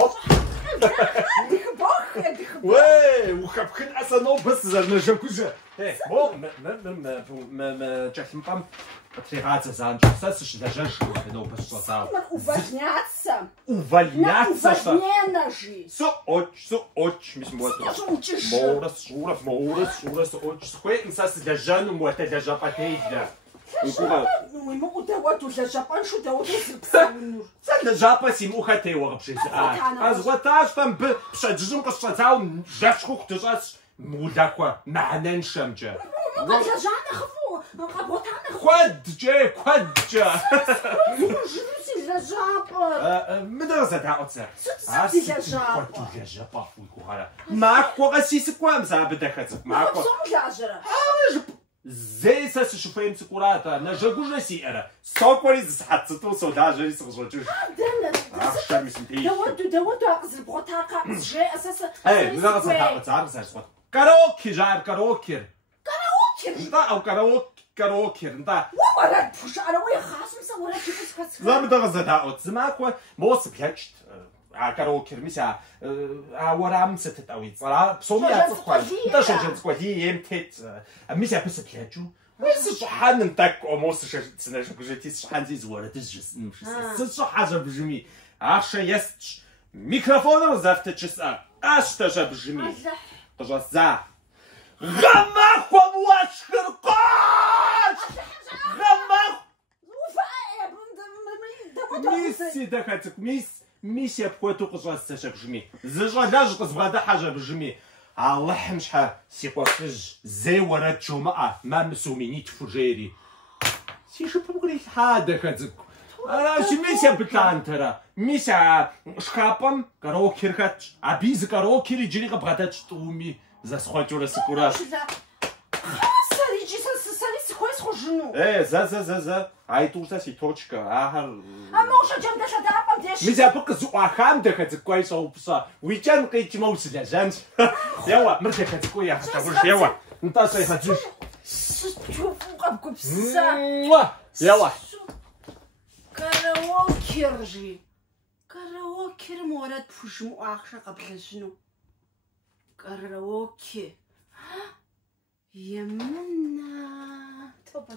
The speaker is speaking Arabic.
هوب وي وخبخن أصلا بس زرنا جاكوزا بو ما جاكسم بام Тригаться за анчаса, сш даже но посмотрел. Увольняться. Увольняться. Увольненажи. Со оч, мисс Морас, оч. Схватим сас для Жанну Морта для Жапатейда. Ну ему удалось для Жапан, что удалось записать. Для Жапа сим ухатей вообще. А златаш там пшаджум кошатал, жашхух тужас мудаква, нанен шамджа. Ну для Жанна хву. Quadja! Для Жапа. Медоза таоца. Для Жапа. Для Жапа фуйкуара. Мако асис квам забедахац. Мако. Сомляжера. Зейса шуфем цукурата, на жагужа сиера. Сокварис хацту содажи сожочу. Ах, шамисим ти. Да вот акзл ботака же асаса. Медоза таоца арсас. Караоке жар караоке. Да, او كاروكي انت ولا بوش انا ويا خاصم ولا كيف زعما دغزا تاعو زعما موس بلاجت كاروكي ميسا ورام ستتاوي صرا بصومي اصلا انت شجن سكوالي يمتت ميسا بس بلاجو ويس شحال نتاك موس شنا جوجيتي شحال زي زوره تجس شو حاجه بجمي اخ يست ميكروفون زفتش اش تجا بجمي تجا غمق ومواشكر قاش غمق ميسي دخلتك ميس يبقوتو قصاص تشبجمي زجا لاج قصبغا حاجه بجمي الله حمشها سيقوفج زي ورا الجمعه ما مسوميني تفجيري سي شو بقولي هذا كذب انا شي ميسا بتلان ترى ميسا شكابم كاروكير خات ابيز كاروكير يجري قبغاتات تومي за схватила сикура. Сариджи схой схожну. За. Ай туса си точка. Ахар. А може джам да садапам деш. Миза пък зуахам да хат кой са опса. Уичан кай ти мау силя жанс. Ява, мърте хат кой я хат буш ява. Нта сай хат жуш. Чуфугам купса. Ява. Караокер Караокер морат пушму ахша qablashnu. Караоке. Yemna. Topa.